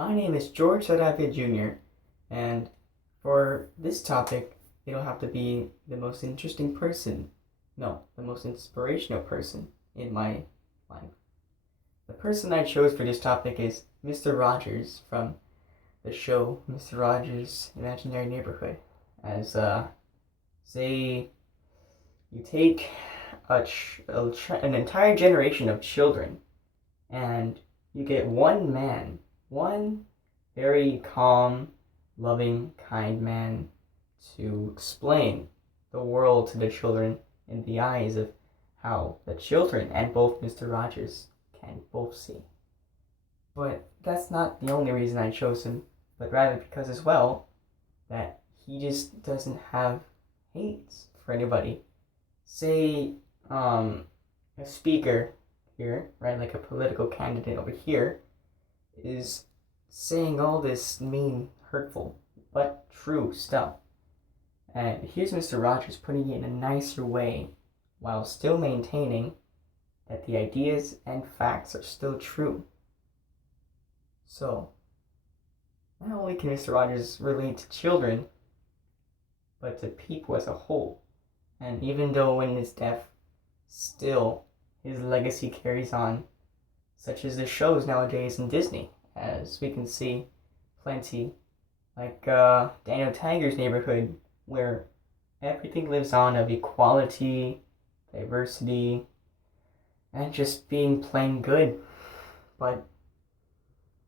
My name is George Sarabia Jr., and for this topic, it'll have to be the most interesting person. No, the most inspirational person in my life. The person I chose for this topic is Mr. Rogers from the show Mr. Rogers' Imaginary Neighborhood. As, say, you take an entire generation of children and you get one man, one very calm, loving, kind man to explain the world to the children in the eyes of how the children and both Mr. Rogers can both see. But that's not the only reason I chose him, but rather because as well that he just doesn't have hate for anybody. Say, a speaker here, right, like a political candidate over here, is saying all this mean, hurtful, but true stuff. And here's Mr. Rogers putting it in a nicer way while still maintaining that the ideas and facts are still true. So, not only can Mr. Rogers relate to children, but to people as a whole. And even though in his death, still his legacy carries on, such as the shows nowadays in Disney, as we can see plenty, like Daniel Tiger's Neighborhood, where everything lives on of equality, diversity, and just being plain good. But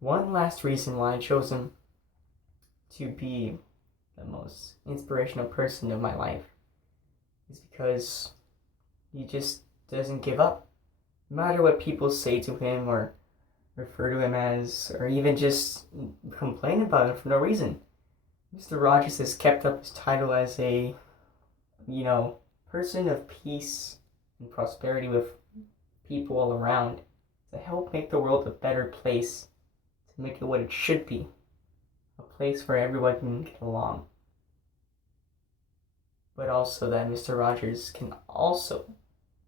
one last reason why I chose him to be the most inspirational person of my life is because he just doesn't give up. No matter what people say to him or refer to him as, or even just complain about him for no reason, Mr. Rogers has kept up his title as a, person of peace and prosperity with people all around to help make the world a better place, to make it what it should be, a place where everyone can get along. But also that Mr. Rogers can also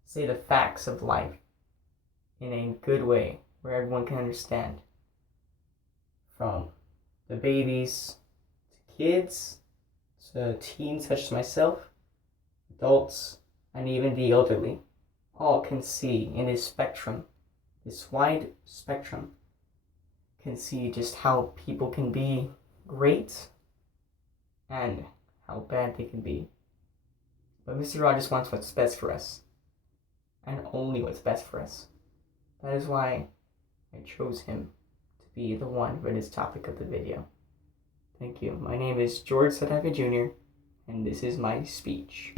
say the facts of life in a good way where everyone can understand. From the babies to kids to teens such as myself, adults, and even the elderly, all can see in this spectrum, this wide spectrum, can see just how people can be great and how bad they can be. But Mr. Rogers wants what's best for us, and only what's best for us. That is why I chose him to be the one for this topic of the video. Thank you. My name is George Sadaka Jr., and this is my speech.